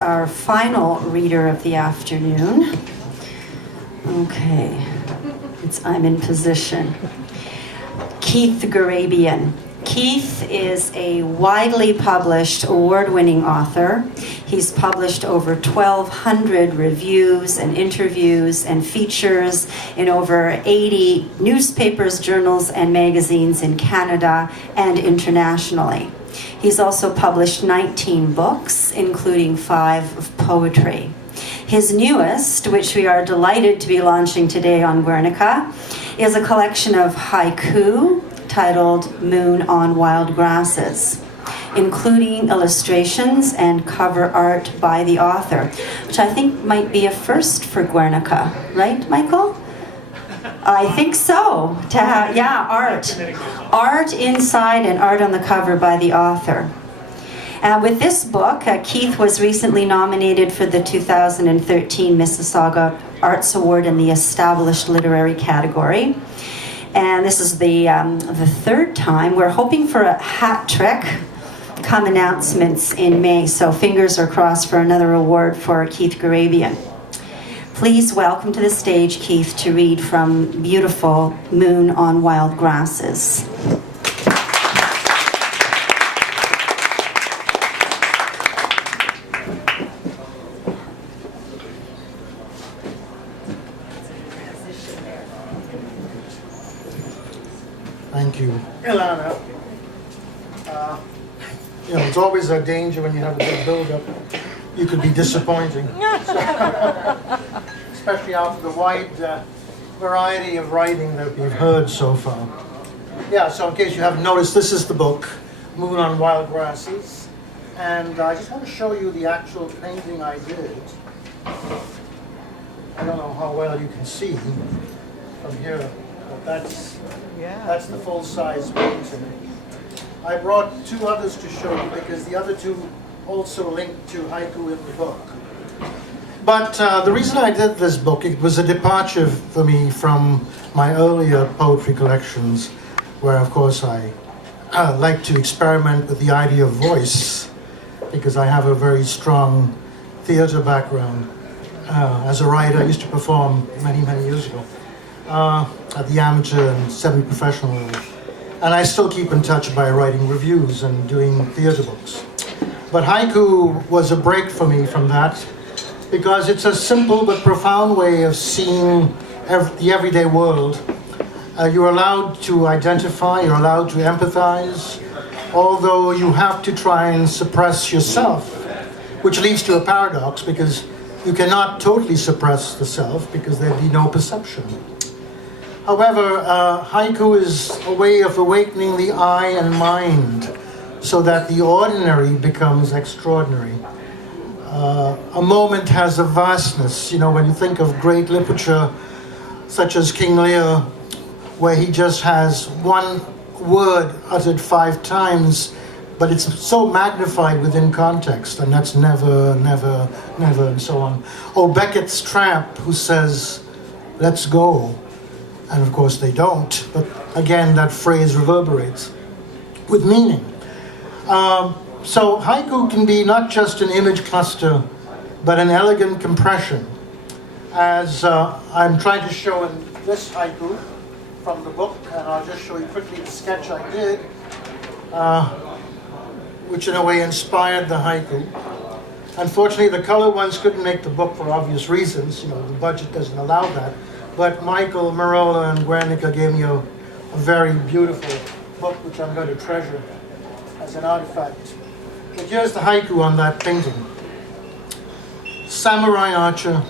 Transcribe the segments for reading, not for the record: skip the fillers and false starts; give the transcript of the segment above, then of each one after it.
Our final reader of the afternoon. Okay, I'm in position. Keith Garebian. Keith is a widely published, award-winning author. He's published over 1,200 reviews and interviews and features in over 80 newspapers, journals, and magazines in Canada and internationally. He's also published 19 books, including 5 of poetry. His newest, which we are delighted to be launching today on Guernica, is a collection of haiku titled Moon on Wild Grasses, including illustrations and cover art by the author, which I think might be a first for Guernica, right, Michael? I think so. Art inside and art on the cover by the author. With this book, Keith was recently nominated for the 2013 Mississauga Arts Award in the Established Literary category. And this is the third time. We're hoping for a hat trick come announcements in May, so fingers are crossed for another award for Keith Garebian. Please welcome to the stage Keith to read from beautiful Moon on Wild Grasses. Thank you, Ilana. It's always a danger when you have a big build-up. You could be disappointing. Especially after the wide variety of writing that we've heard so far. Yeah, so in case you haven't noticed, this is the book, Moon on Wild Grasses. And I just want to show you the actual painting I did. I don't know how well you can see from here, but that's the full-size painting. I brought 2 others to show you because the other 2 also link to haiku in the book. But the reason I did this book, it was a departure for me from my earlier poetry collections, where of course I like to experiment with the idea of voice, because I have a very strong theater background. As a writer, I used to perform many, many years ago at the amateur and semi-professional level. And I still keep in touch by writing reviews and doing theater books. But haiku was a break for me from that, because it's a simple but profound way of seeing the everyday world. You're allowed to identify, you're allowed to empathize, although you have to try and suppress yourself, which leads to a paradox, because you cannot totally suppress the self, because there'd be no perception. However, haiku is a way of awakening the eye and mind, so that the ordinary becomes extraordinary. A moment has a vastness. When you think of great literature, such as King Lear, where he just has one word uttered 5 times, but it's so magnified within context, and that's never, never, never, and so on. Or Beckett's Tramp, who says, "Let's go." And of course they don't, but again, that phrase reverberates with meaning. So haiku can be not just an image cluster, but an elegant compression. As I'm trying to show in this haiku from the book, and I'll just show you quickly the sketch I did, which in a way inspired the haiku. Unfortunately, the color ones couldn't make the book for obvious reasons. The budget doesn't allow that. But Michael, Marola, and Guernica gave me a very beautiful book, which I'm going to treasure as an artifact. But here's the haiku on that painting. Samurai archer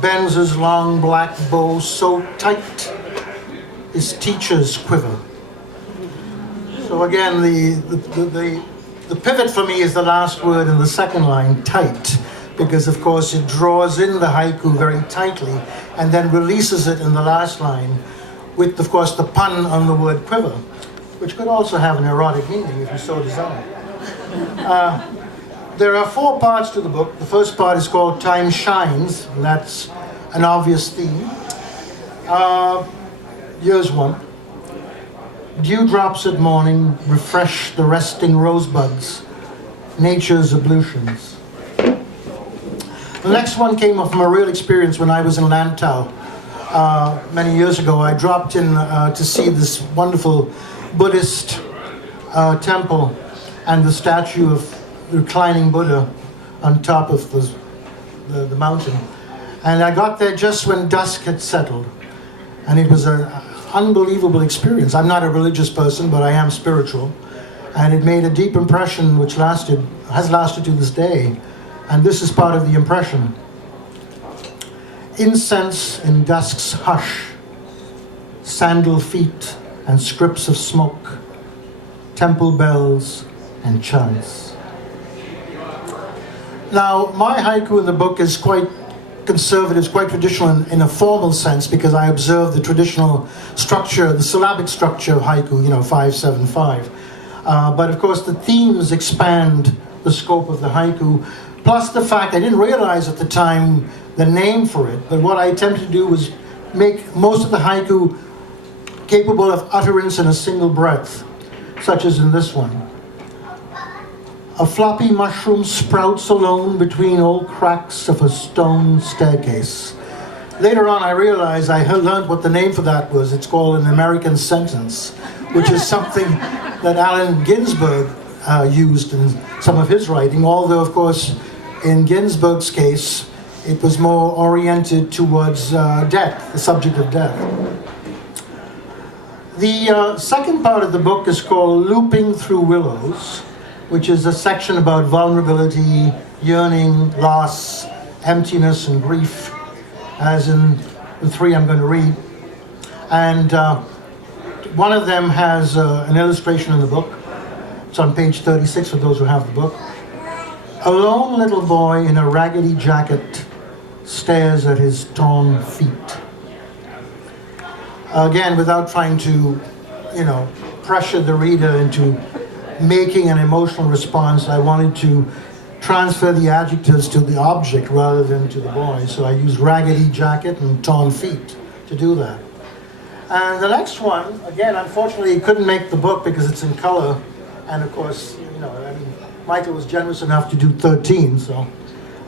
bends his long black bow so tight his teachers quiver. So again, the pivot for me is the last word in the second line, tight, because of course it draws in the haiku very tightly and then releases it in the last line with, of course, the pun on the word quiver, which could also have an erotic meaning if you so desire. There are 4 parts to the book. The first part is called Time Shines, and that's an obvious theme. Here's one. Dewdrops at morning refresh the resting rosebuds, nature's ablutions. The next one came from a real experience when I was in Lantau many years ago. I dropped in to see this wonderful Buddhist temple and the statue of the reclining Buddha on top of the mountain. And I got there just when dusk had settled. And it was an unbelievable experience. I'm not a religious person, but I am spiritual. And it made a deep impression which has lasted to this day. And this is part of the impression. Incense in dusk's hush, sandal feet and scrips of smoke, temple bells and chants. Now, my haiku in the book is quite conservative, it's quite traditional in a formal sense, because I observe the traditional structure, the syllabic structure of haiku, 5-7-5. But of course the themes expand the scope of the haiku, plus the fact I didn't realize at the time the name for it, but what I attempted to do was make most of the haiku capable of utterance in a single breath, such as in this one. A floppy mushroom sprouts alone between old cracks of a stone staircase. Later on I realized I had learned what the name for that was. It's called an American sentence, which is something that Allen Ginsberg used in some of his writing, although of course in Ginsberg's case it was more oriented towards death, the subject of death. The second part of the book is called Looping Through Willows, which is a section about vulnerability, yearning, loss, emptiness, and grief, as in the three I'm going to read. And one of them has an illustration in the book. It's on page 36 for those who have the book. A lone little boy in a raggedy jacket stares at his torn feet. Again, without trying to, pressure the reader into making an emotional response, I wanted to transfer the adjectives to the object rather than to the boy. So I used raggedy jacket and torn feet to do that. And the next one, again, unfortunately, he couldn't make the book because it's in color. And of course, Michael was generous enough to do 13, so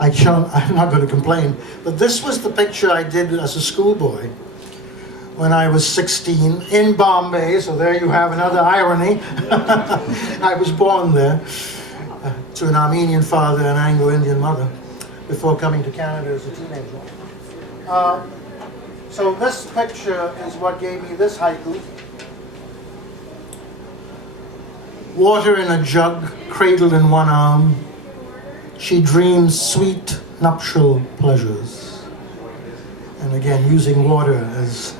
I'm not going to complain. But this was the picture I did as a schoolboy when I was 16 in Bombay, so there you have another irony. I was born there to an Armenian father and Anglo-Indian mother before coming to Canada as a teenager. So this picture is what gave me this haiku. Water in a jug, cradled in one arm, she dreams sweet nuptial pleasures. And again, using water as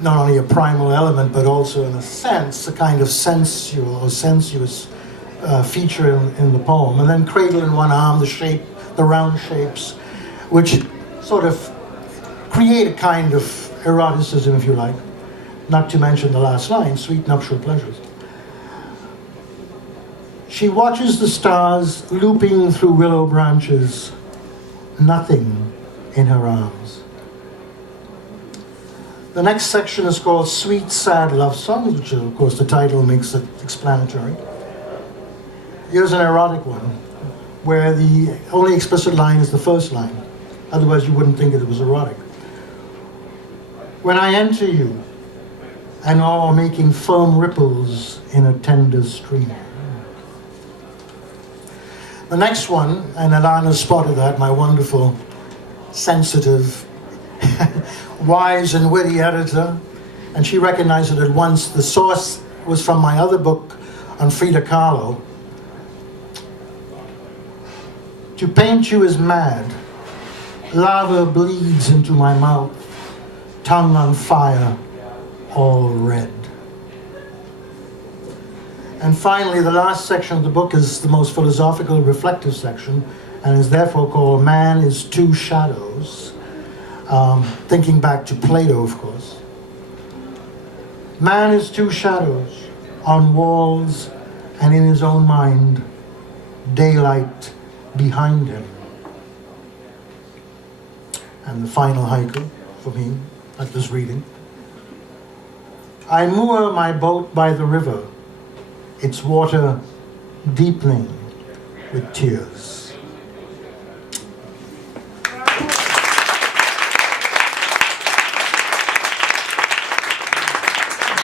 not only a primal element, but also in a sense, a kind of sensual or sensuous feature in the poem. And then cradle in one arm, the round shapes, which sort of create a kind of eroticism, if you like. Not to mention the last line, sweet nuptial pleasures. She watches the stars looping through willow branches, nothing in her arms. The next section is called Sweet Sad Love Songs, which of course the title makes it explanatory. Here's an erotic one, where the only explicit line is the first line. Otherwise you wouldn't think it was erotic. When I enter you, and all making firm ripples in a tender stream. The next one, and Alana spotted that, my wonderful, sensitive, wise and witty editor, and she recognized it at once. The source was from my other book on Frida Kahlo. To paint you is mad. Lava bleeds into my mouth, tongue on fire, all red. And finally, the last section of the book is the most philosophical, reflective section, and is therefore called Man is Two Shadows, thinking back to Plato, of course. Man is two shadows on walls and in his own mind, daylight behind him. And the final haiku for me at this reading. I moor my boat by the river, its water deepening with tears.